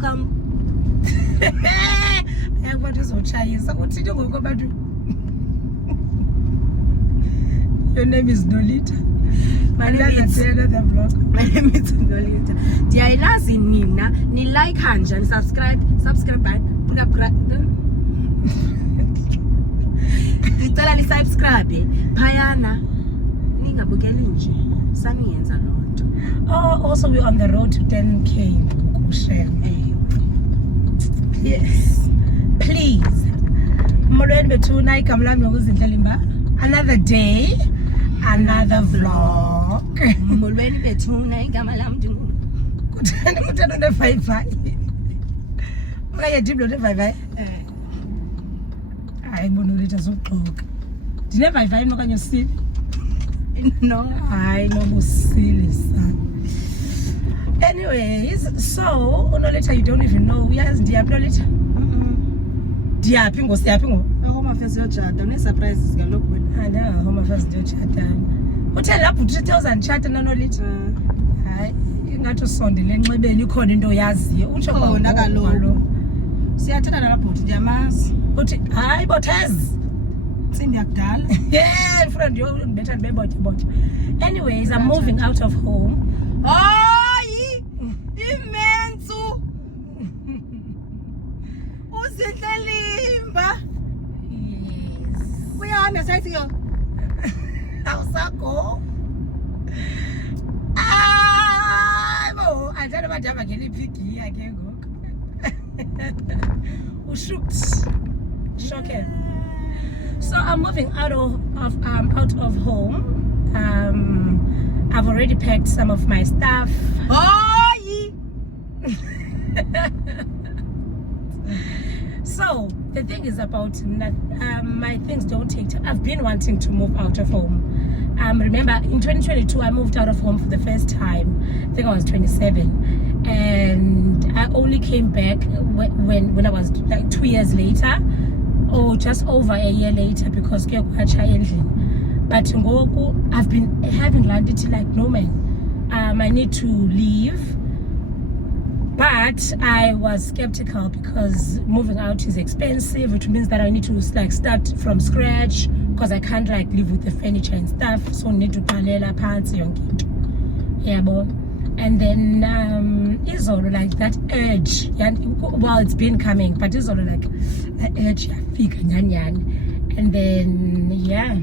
welcome. What is Ochayisa? What did you go about? Your name is Nolita. My name is another vlog. My name is Nolita. Diyayilazi nina ni like kanje and subscribe button. Ngicela li subscribe phayana ningabukeli nje saniyenza lonto. Oh, also we're on the road to 10K. Yes. Please. Another day, another vlog. Molweni bethuna igama lami ndingu. Kuthanda une 55. Okanye diblo ne 55. Hayi bona uletha sokuxoka. Dine 55 nokanye usile. No. Hayi no busile sana. Anyways, so Nolita, you don't even know. Yes, Diaphi Nolita? Diaphi ngosiyaphi ngo? Home affairs yojada une surprises ngalokho wena. Ana home affairs yojada. Uthe lapho 3000 chat na Nolita. Hayi, ingathi usondele enxebeni ikhona into oyaziyo. Utsho khona kaloku. Siyathanda nalapho ndiyamazi. Uthi hayi bothezi. Sindi yakudala. Yeah, friend, you better be botcha. Anyways, I'm moving out of home. Hayi! Imensu. Uzidlelimba. Yes. Uyahamba sayithi yo. Awusakho. Bo, ajana badaba ngeliphigi yakhe ngoku. Ushooked. Shocked. So I'm moving out of home. I've already packed some of my stuff. Hayi! So the thing is about my things don't take time. I've been wanting to move out of home. Remember in 2022 I moved out of home for the first time. I think I was 27, and I only came back when I was like 2 years later, or just over a year later, because but ngoku I've been having landed like no man. I need to leave. But I was skeptical because moving out is expensive, which means that I need to like start from scratch, because I can't like live with the furniture and stuff. So I need to palela pants yonke. Yeah, bo. And then it's all like that urge. Well, it's been coming, but it's all like that urge. And then yeah,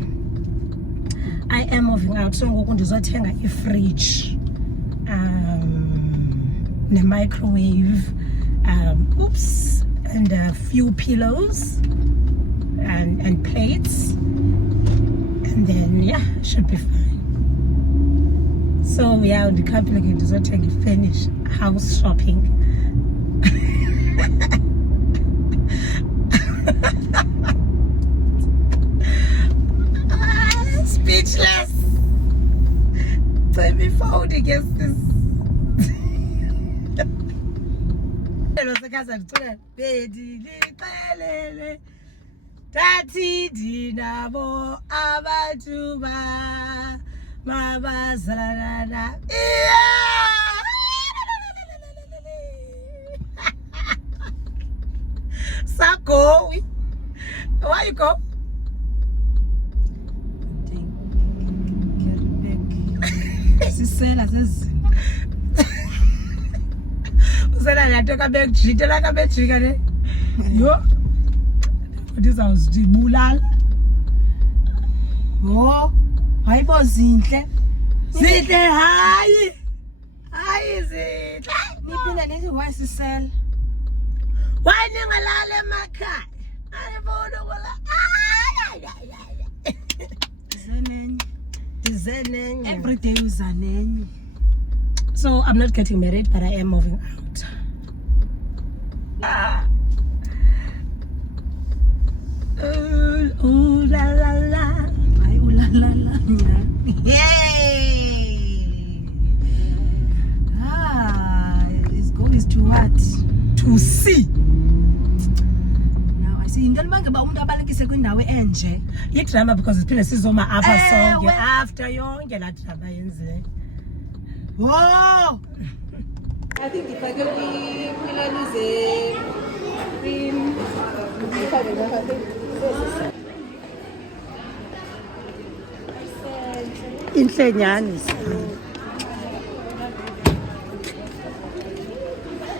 I am moving out. So I'm going to take a fridge. The microwave, and a few pillows and plates, and then yeah, should be fine. So we are on the couple again to take a finish house shopping. Speechless. Let me forward against this. Tati dinabo abatuba mabazalana. Sako, why you go? Sisela sezi. Usela natoka back jitela ka back jikane. Yo. This house dibulala. Oh, hayibo zinhle. Zinhle hayi. Hayi zinhle. Niphinde nithi why sisela? Why ningalala emakhaya? Ayibona ngola. Zenenye. Every day uzanenye. So I'm not getting married, but I am moving out. Ooh la la la. Ay, ooh la la la. Yay! His goal is to what? To see. Now I see. Ingani mangeba umuntu abalekise kwindawo enje. Idrama because it's been a season after song after yonke la drama yenze. Whoa! I think ngifake kwilani ze-cream. Inhlenyani.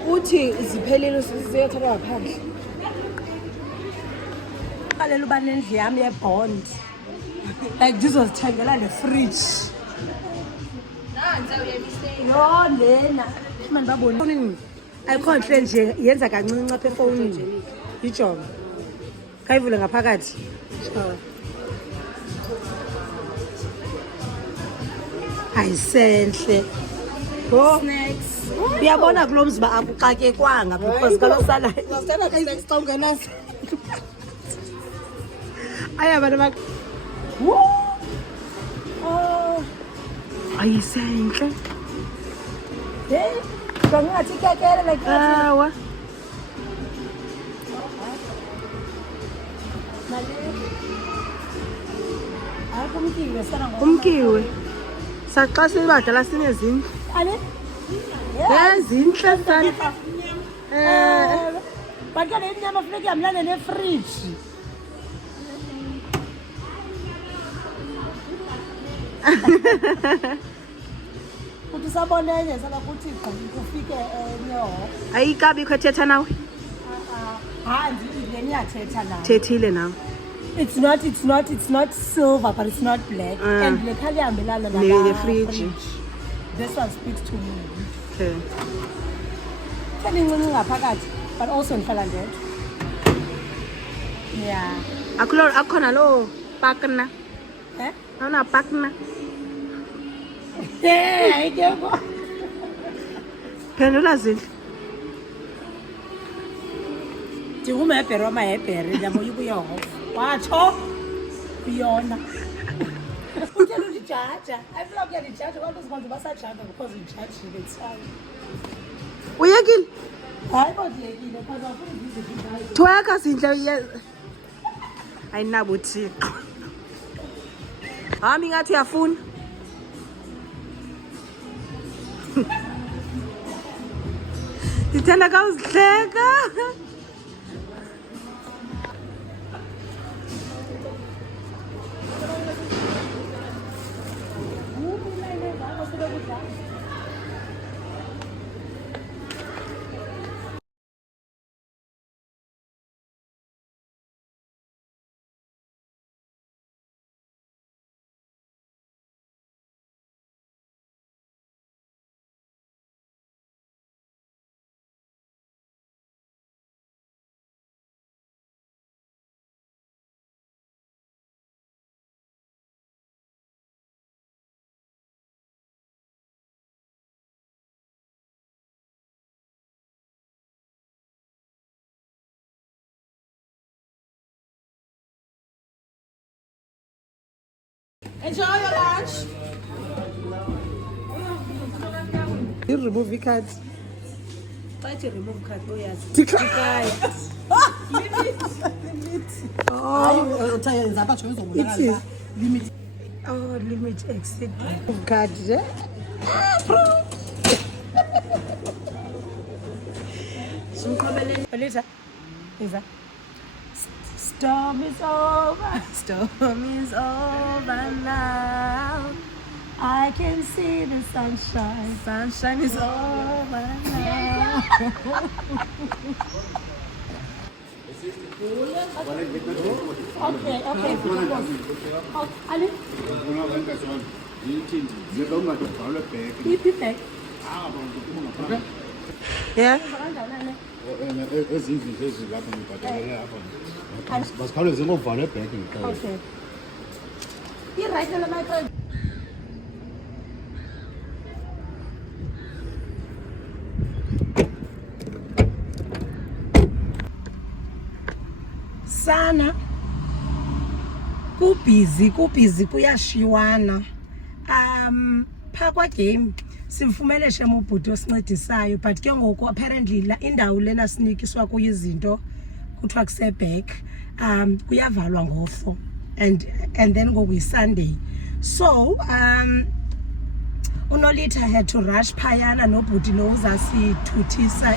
Uthi ziphelile siyothatha ngaphandle. Qalela uba nendlu yami ye-bond. Like ndizozithengela le-fridge. Yo lena. Manje babona. Ayikho nhle nje yenza kancinci apha efonini. Ijonga. Khayivule ngaphakathi. Ayisenhle. Go. Snacks. Uyabona kulo mzi ba akuxakekwanga because kaloku sala. Uzasithatha snacks xa ungenazo. Aya abantu bak. Oh. Ayisenhle. Hey, kangathi kekele like that. Awa. Umkiwe. Saxa sibadala sinezindlu. Ale? Yezinhle sana. Bakhe le nyama funeka yamlane ne-fridge. Kuthi sabonenye saba kuthi kufike enyoho. Ayikabi kwethetha nawe? Hanzi le niyathetha nawe. Thethile nawe. It's not silver, but it's not black. And the color ambelana na the fridge. This one speaks to me. Okay. Kanincinci ngaphakathi, but also in Finland. Yeah. Akhona lo pakna. Eh? Awuna pakna. Eh, ayikho. Phendula zini. Ndingumhebhere wamahebhere yabo yukuyoho. Watsho Fiona. Uthela ulijaja. I feel like uyajaja abantu sibantu basajaja because ujajile tshayi. Uyekile? Hayi kodiyekile because awufuni ngize. Tweka sindle ayinabo uThixo. Hami ngathi yafuna. Ndithanda ka uzihleka. Enjoy your lunch. You remove the card. Try to remove card. Oh yes. Decline. Limit. Oh, it is. Limit. Oh, limit exceed. Card. Later. Isa. Storm is over. Storm is over now. I can see the sunshine. Sunshine is over now. Okay. Ali? Yeah. Basikhawuleze ngokuvala ebheki ngicela. Okay. I-right na my friend. Sana kubhizi kuyashiwana. Pha kwa game simfumele shem ubhuti osincedisayo but ke ngoku apparently la indawo lena sinikiswa kuyo izinto kuthiwa kuseback kuyavalwa ngo4 and then ngoku Sunday so Unolita had to rush phayana nobhuti lo uzasithuthisa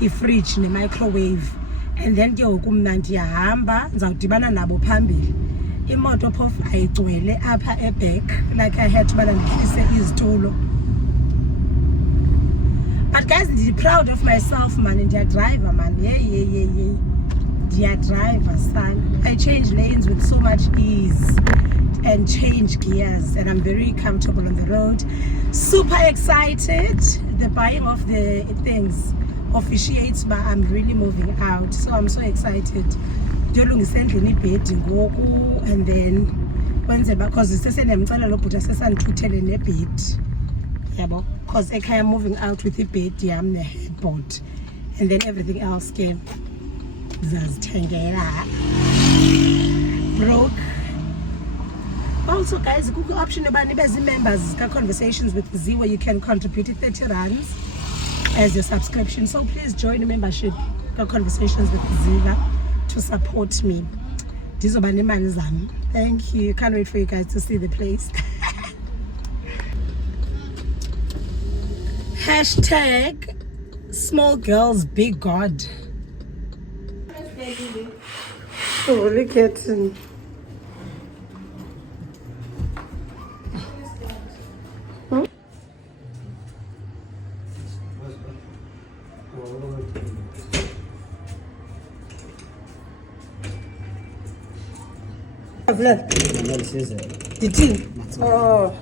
i-fridge ne-microwave, and then ke ngoku mna ndiyahamba ndizawudibana nabo phambili. Imoto phofu ayigcwele apha eback, like I had to bana ndihlise izitulo. But guys, I'm proud of myself, man. And driver, man. Yeah. Dear driver, son. I change lanes with so much ease and change gears, and I'm very comfortable on the road. Super excited. The buying of the things officiates, but I'm really moving out, so I'm so excited. And then because because I am moving out with the bed, the headboard, and then everything else came. Broke. Also, guys, Google option about members conversations with Z, where you can contribute 30 rands as your subscription. So please join the membership conversations with Ziva to support me. Thank you. Can't wait for you guys to see the place. Hashtag small girls, big God. Oh, look at him. The tea. Oh.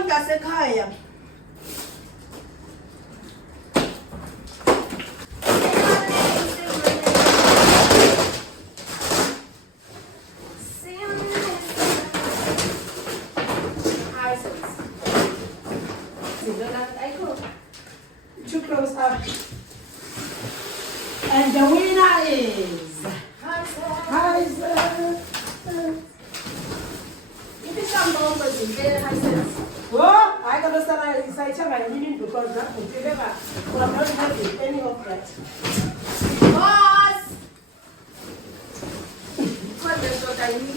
Ngasekhaya. Too close up. And the winner is Hisense. Oh, I gotta start excited my meaning because that would be better. But I'm not having any of that. Boss! That's what I need.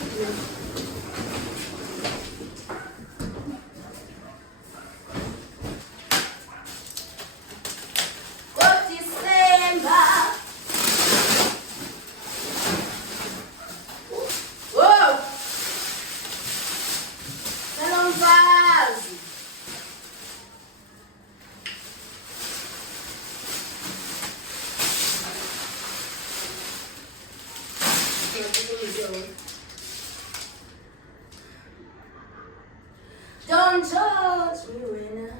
Don't touch me when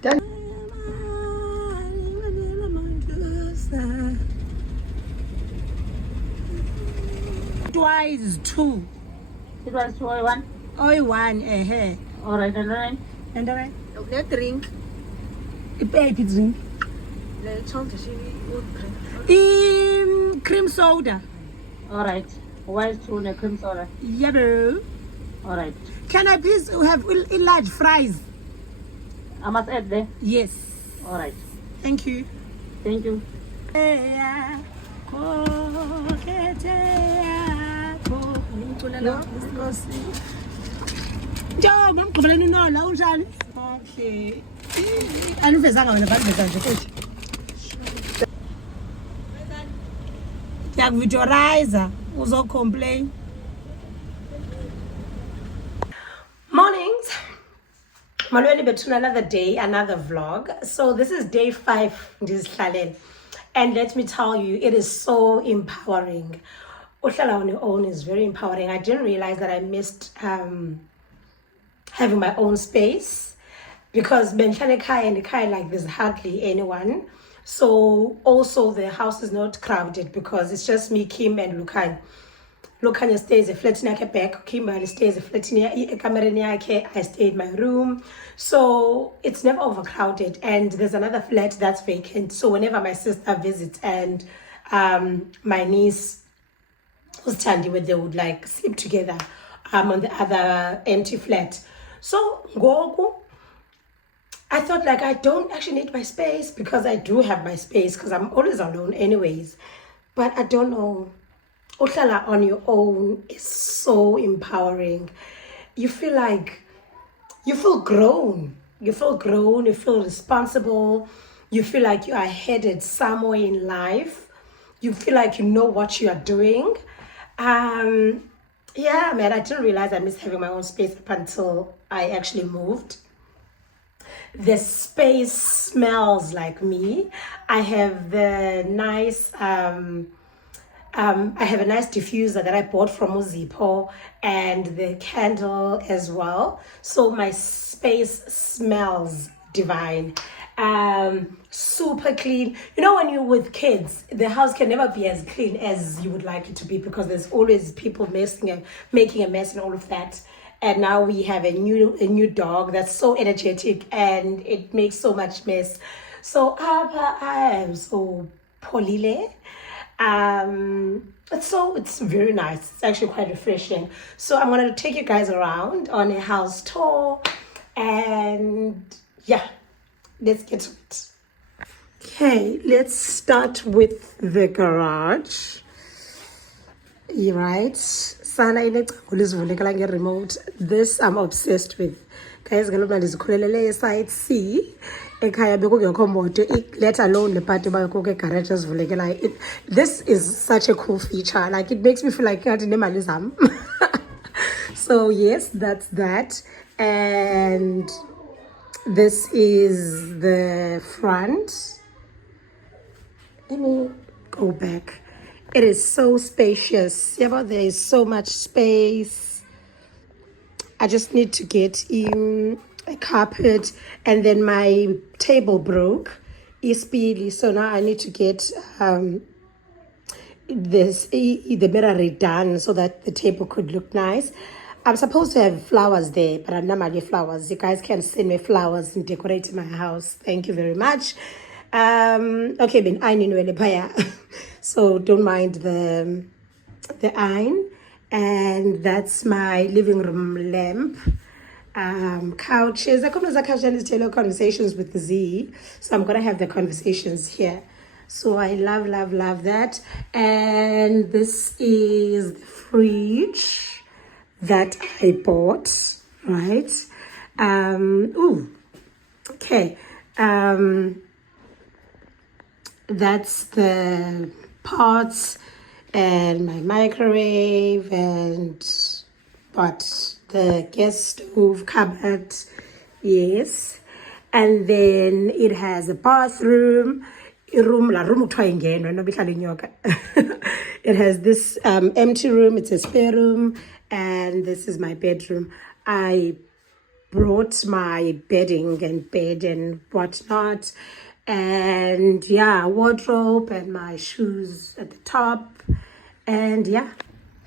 Done. Twice two. It was 201. Oh, one, eh? All right, and then And all right. Let drink. Baby drink. Let drink. Cream soda. all right. Why is 2 and a cream soda? Yeah, bro. All right. Can I please have large fries? I must add there. Yes. All right. Thank you. Thank you. Njengoba ngigqibeleni unola unjani? Okay. Anivezanga wena baziveza nje futhi. Yakuvisualize uzocomplain. Mornings. Malweni between another day, another vlog. So this is day 5 ndizihlalele. And let me tell you, it is so empowering. Uhlala on your own is very empowering. I didn't realize that I missed having my own space because Benchane and Kai, like there's hardly anyone. So also the house is not crowded because it's just me, Kim, and Lukanya. Lukanya stays a flat in her back. Kimberly stays a flat in her camereni. I stay in my room. So it's never overcrowded. And there's another flat that's vacant. So whenever my sister visits and my niece was Tandy, where they would like sleep together on the other empty flat. So ngoku, I thought like I don't actually need my space because I do have my space because I'm always alone anyways. But I don't know. Uhlala on your own is so empowering. You feel like you feel grown. You feel grown, you feel responsible. You feel like you are headed somewhere in life. You feel like you know what you are doing. Yeah, man, I didn't realize I missed having my own space up until I actually moved. The space smells like me. I have the nice I have a nice diffuser that I bought from Uzipho and the candle as well. So my space smells divine. Super clean. You know, when you're with kids, the house can never be as clean as you would like it to be because there's always people making a mess and all of that. And now we have a new dog that's so energetic and it makes so much mess. So I am so polile. It's very nice. It's actually quite refreshing. So I'm gonna take you guys around on a house tour, and yeah, let's get to it. Okay, let's start with the garage. Right, sana inecangulizivulekela remote. This I'm obsessed with. Guys, ngalona ndizikhulelele side C. Ekhaya bekungekho moto, let alone the part about the garage ezivulekelayo. This is such a cool feature. Like, it makes me feel like I'm nemali zam. So yes, that's that. And this is the front. Let me go back. It is so spacious. Yeah, but there is so much space. I just need to get in a carpet, and then my table broke. Ispili, so now I need to get the mirror redone so that the table could look nice. I'm supposed to have flowers there, but I'm not mad with flowers. You guys can send me flowers and decorate my house. Thank you very much. Okay, ben I so don't mind the iron. And that's my living room lamp. Couches. I come to the conversations with Z, so I'm gonna have the conversations here. So I love that. And this is the fridge that I bought, right? Okay. That's the pots and my microwave and the gas stove cupboard, yes. And then it has a bathroom. It has this empty room. It's a spare room, and this is my bedroom. I brought my bedding and bed and whatnot, and yeah, wardrobe and my shoes at the top, and yeah.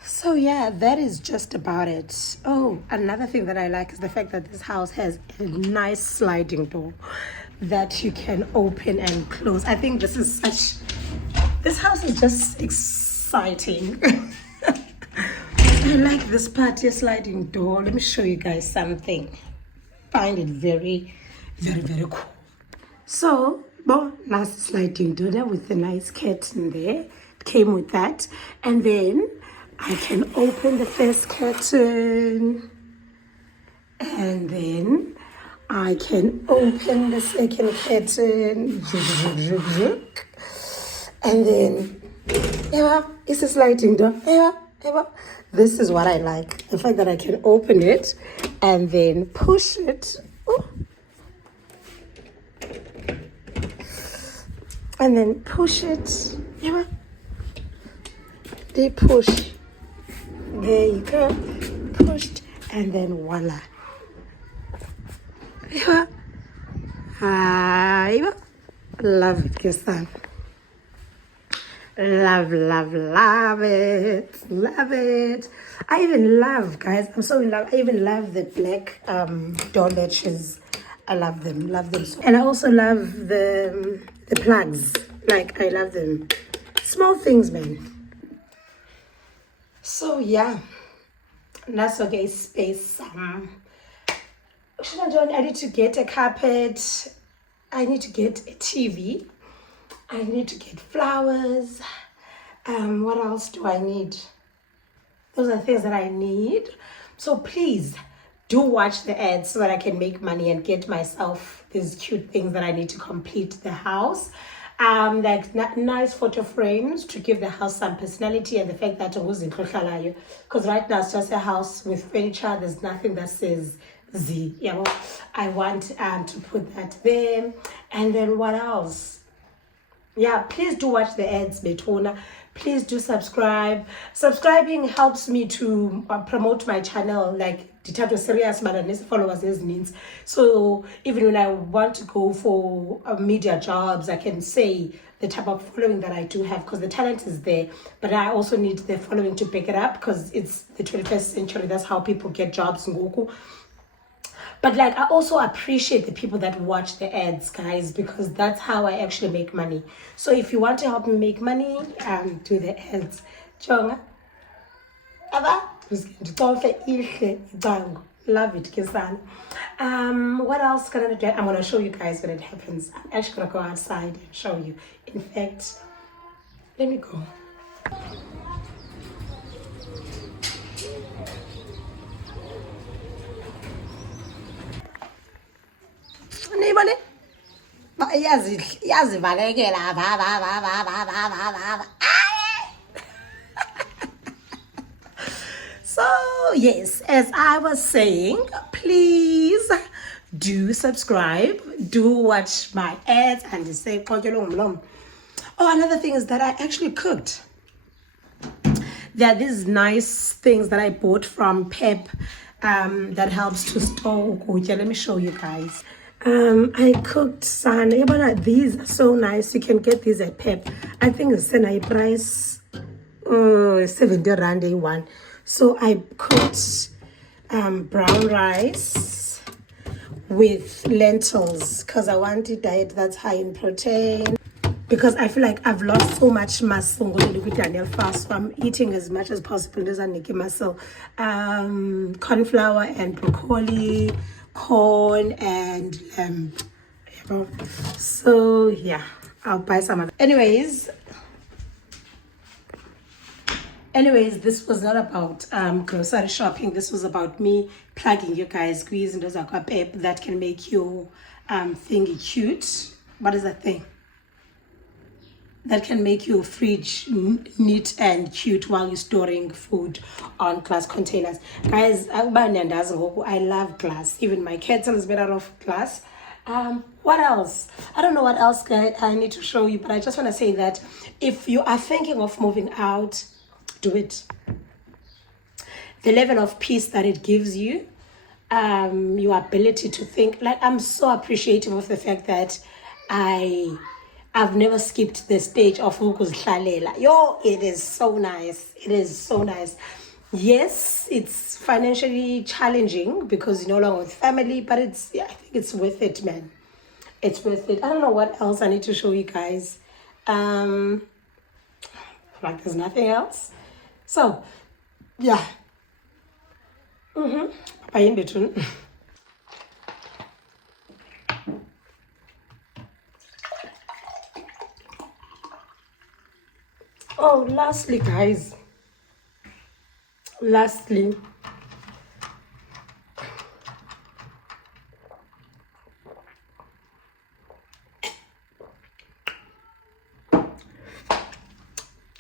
So yeah, that is just about it. Oh, another thing that I like is the fact that this house has a nice sliding door that you can open and close. I think this house is just exciting. I like this party sliding door. Let me show you guys something. Find it very, very, very cool. So, nice sliding door there with a nice curtain there. It came with that. And then I can open the first curtain, and then I can open the second curtain, and then it's a sliding door. This is what I like, the fact that I can open it and then push it. Ooh. And then push it. They push. There you go. Pushed, and then voila. Love it, Kissan. Love it. Love it. I even love, guys, I'm so in love. I even love the black door latches. I love them. So. And I also love the plugs. Like, I love them. Small things, man. So yeah, that's okay. Space. I need to get a carpet. I need to get a TV. I need to get flowers. What else do I need? Those are things that I need. So please do watch the ads so that I can make money and get myself these cute things that I need to complete the house. Like nice photo frames to give the house some personality, and the fact that because right now it's just a house with furniture. There's nothing that says Z. You know, I want to put that there. And then what else? Yeah, please do watch the ads, Betona. Please do subscribe. Subscribing helps me to promote my channel, like Ditato serious madness followers as means. So even when I want to go for media jobs, I can say the type of following that I do have, because the talent is there, but I also need the following to pick it up, because it's the 21st century. That's how people get jobs in Goku. But like, I also appreciate the people that watch the ads, guys, because that's how I actually make money. So if you want to help me make money, do the ads. Chonga. Aba? Love it, Kisan. What else can I do? I'm gonna show you guys when it happens. I'm actually gonna go outside and show you. In fact, let me go. Nibone? Yazivalekela va. So yes, as I was saying, please do subscribe, do watch my ads, and say oh, another thing is that I actually cooked. There are these nice things that I bought from Pep that helps to store ukutya. Let me show you guys. I cooked some. These are so nice. You can get these at Pep. I think it's a price 70 rand a one. So I cooked brown rice with lentils because I want a diet that's high in protein, because I feel like I've lost so much muscle with Daniel fast, so I'm eating as much as possible. There's a Nikki muscle, cornflour and broccoli, corn and so yeah, I'll buy some of it. Anyways, this was not about grocery shopping. This was about me plugging you guys, squeeze and those are Pep that can make your thingy cute. What is that thing? That can make your fridge neat and cute while you're storing food on glass containers. Guys, I love glass. Even my kettle is made out of glass. What else? I don't know what else I need to show you, but I just want to say that if you are thinking of moving out, do it. The level of peace that it gives you, your ability to think. Like, I'm so appreciative of the fact that I've never skipped the stage of ukuzihlalela. Yo, it is so nice. It is so nice. Yes, it's financially challenging because you're no longer with family, but I think it's worth it, man. It's worth it. I don't know what else I need to show you guys. Like, there's nothing else. So, yeah. Bye in between. Oh, lastly, guys. Lastly,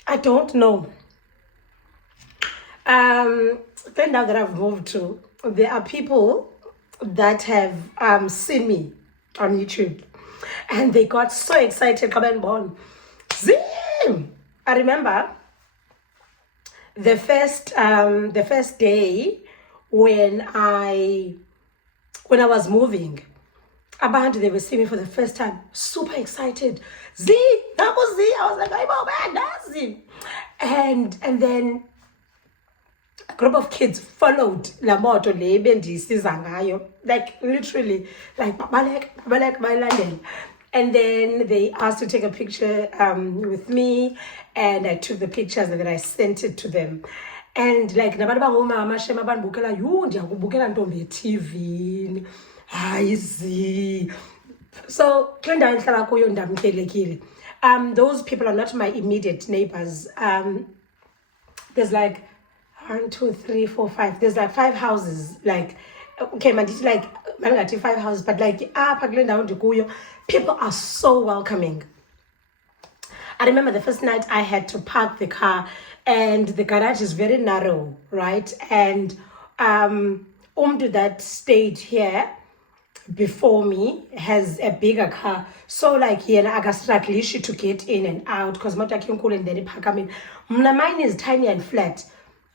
I don't know. Then now that I've moved to, there are people that have seen me on YouTube, and they got so excited. Come and born. Zing! I remember the first day when I was moving. Abantu, they were seeing me for the first time, super excited. Z, that was Z. I was like, oh man, that's Z. And then a group of kids followed la moto le bendisiza ngayo, like literally, like babalek my London. And then they asked to take a picture with me, and I took the pictures and then I sent it to them. And like nabantu bangomama shema bandibukela, yho ndiyakubukela ntombi TV. hayi zi. So kule ndawo endihlala kuyo ndamkelekile. Those people are not my immediate neighbors. There's like 1, 2, 3, 4, 5. There's like 5 houses. Like, okay, mandithi like mangathi 5 houses, but like apha kule ndawo ndikuyo, people are so welcoming. I remember the first night I had to park the car, and the garage is very narrow, right? And umdu that stayed here before me has a bigger car, so like yena akastruggleish to get in and out because motor yakhe and then iphakame. Mine is tiny and flat,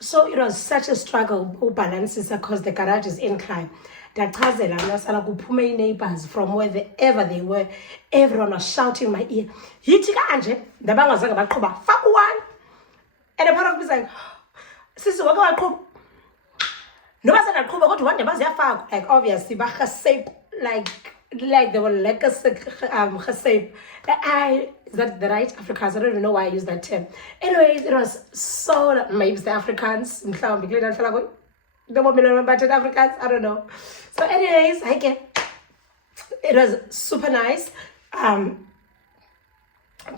so it was such a struggle balances because the garage is inclined. Ndachazela ngasala kuphume neighbors from wherever they were. Everyone was shouting in my ear, yithi kanje ndabangazange baqhuba faka one. And a part of me is like, sisi wake waqhuba noba sendaqhuba kodwa wande baziyafaka. Like obviously bagesep, like they were like a gesep. Is that the right Afrikaans? I don't even know why I use that term. Anyways, it was so, maybe it's the Afrikaans. Afrikaans, I don't know. So anyways, it was super nice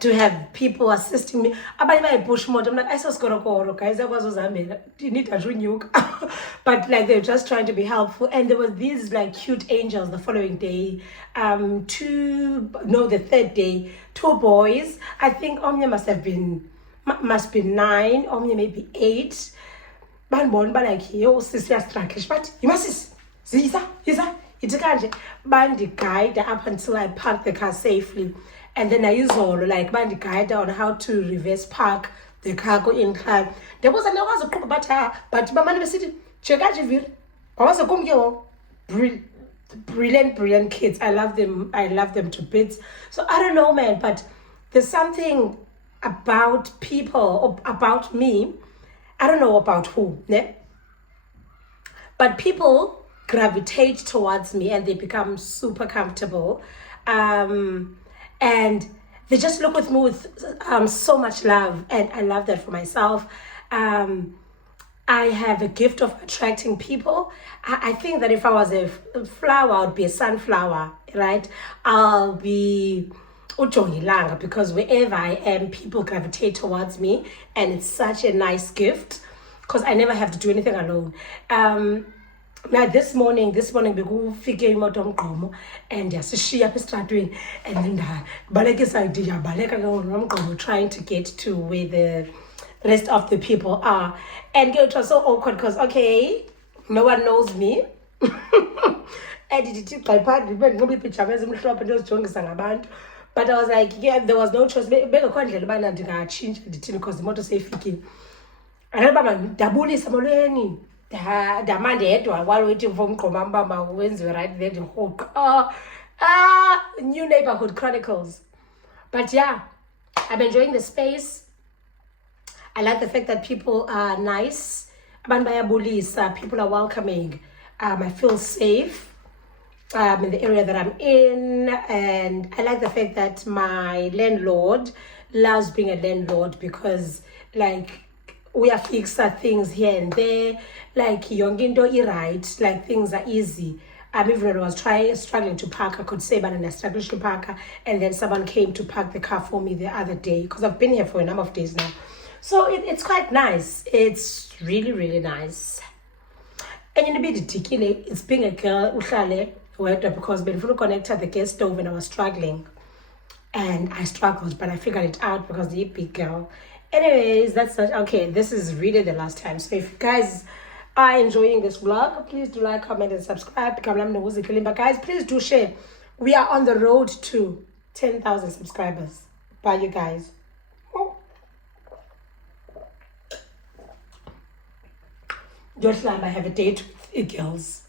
to have people assisting me. Abanye bayipush moto. I'm like, ayisosikorokoro guys, you need a nyuka. But like they're just trying to be helpful. And there was these like cute angels the following day. The third day, 2 boys. I think Omnia must be 9, Omnia maybe 8. Banbona like yo sisi yastruggle, but you must ziza ithi kanje bandi-guide up until I parked the car safely. And then I use all like bandi-guide on how to reverse park the car go incline. There was another cook but bamane besithi chekaje viri wawaze kumke brilliant kids. I love them to bits. So I don't know, man, but there's something about people or about me. I don't know about who, ne? But people gravitate towards me and they become super comfortable. And they just look with me with so much love. And I love that for myself. I have a gift of attracting people. I think that if I was a flower, I would be a sunflower, right? I'll be ujongilanga, because wherever I am, people gravitate towards me, and it's such a nice gift because I never have to do anything alone. Now this morning bekufike imoto omgqomo and yasishiya apha estratweni, and then ndabalekisa ndiyabaleka ngomgqomo trying to get to where the rest of the people are, and it was so awkward because okay, no one knows me. And ndithi xa phakathi ndibe ndinxiba iipijama ezimhlophe ndizijongisa ngabantu. But I was like, yeah, there was no choice. Bekho ndlela ubana ndingatshintsha ndithini because imoto seyifikile. Andibamba ndabulisa molweni. Ndama ndedwa while waiting for umgqomo wam uba wenziwe right there ndirhuqa. New Neighborhood Chronicles. But yeah, I'm enjoying the space. I like the fact that people are nice. Abantu bayabulisa. People are welcoming. I feel safe. In the area that I'm in, and I like the fact that my landlord loves being a landlord because like we are fixed things here and there, like yonginto right, like things are easy. Even when I was struggling to park, I could say but I struggled to park, and then someone came to park the car for me the other day because I've been here for a number of days now. So it's quite nice. It's really, really nice. And in a bit it's being a girl uhlale because before connected the gas stove and I was struggling, and I struggled, but I figured it out because the big girl. Anyways, that's not okay. This is really the last time. So if you guys are enjoying this vlog, please do like, comment, and subscribe. Guys, please do share. We are on the road to 10,000 subscribers. Bye, you guys. I have a date with the girls.